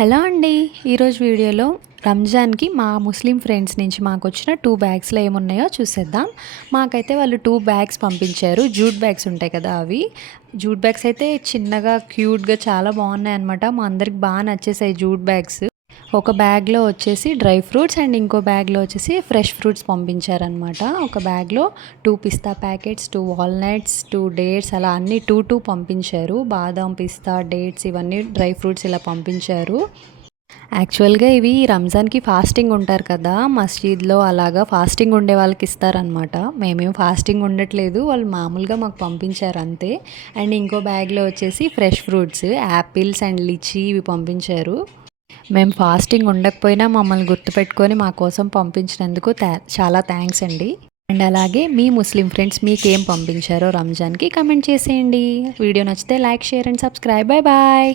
Hello అండి. ఈరోజు వీడియోలో రంజాన్‌కి మా ముస్లిం ఫ్రెండ్స్ నుంచి మాకొచ్చిన 2 బ్యాగ్స్‌లో ఏమున్నాయో చూసేద్దాం. మాకైతే వాళ్ళు 2 బ్యాగ్స్ పంపించారు. జూట్ బ్యాగ్స్ ఉంటాయి కదా అవి. జూట్ బ్యాగ్స్ అయితే చిన్నగా, క్యూట్‌గా చాలా బాగున్నాయన్నమాట. మా అందరికి బాగా నచ్చేసాయి జూట్ బ్యాగ్స్. ఒక బ్యాగ్‌లో వచ్చేసి డ్రై ఫ్రూట్స్ అండ్ ఇంకో బ్యాగ్‌లో వచ్చేసి ఫ్రెష్ ఫ్రూట్స్ పంపించారనమాట. ఒక బ్యాగ్‌లో 2 పిస్తా ప్యాకెట్స్, 2 వాల్‌నట్స్, 2 డేట్స్ అలా అన్నీ 2 పంపించారు. బాదం, పిస్తా, డేట్స్ ఇవన్నీ డ్రై ఫ్రూట్స్ ఇలా పంపించారు. యాక్చువల్‌గా ఇవి రంజాన్‌కి ఫాస్టింగ్ ఉంటారు కదా! మసీద్‌లో అలాగా ఫాస్టింగ్ ఉండే వాళ్ళకి ఇస్తారనమాట. మేమేం ఫాస్టింగ్ ఉండట్లేదు. వాళ్ళు మామూలుగా మాకు పంపించారు అంతే. అండ్ ఇంకో బ్యాగ్‌లో వచ్చేసి fresh fruits, apples and lychee ఇవి పంపించారు. మేము ఫాస్టింగ్ ఉండకపోయినా మమ్మల్ని గుర్తుపెట్టుకొని మా కోసం పంపించినందుకు చాలా థ్యాంక్స్ అండి. అండ్ అలాగే మీ ముస్లిం ఫ్రెండ్స్ మీకేం పంపించారో రంజాన్‌కి కమెంట్ చేసేయండి. వీడియో నచ్చితే like, share and subscribe. Bye bye.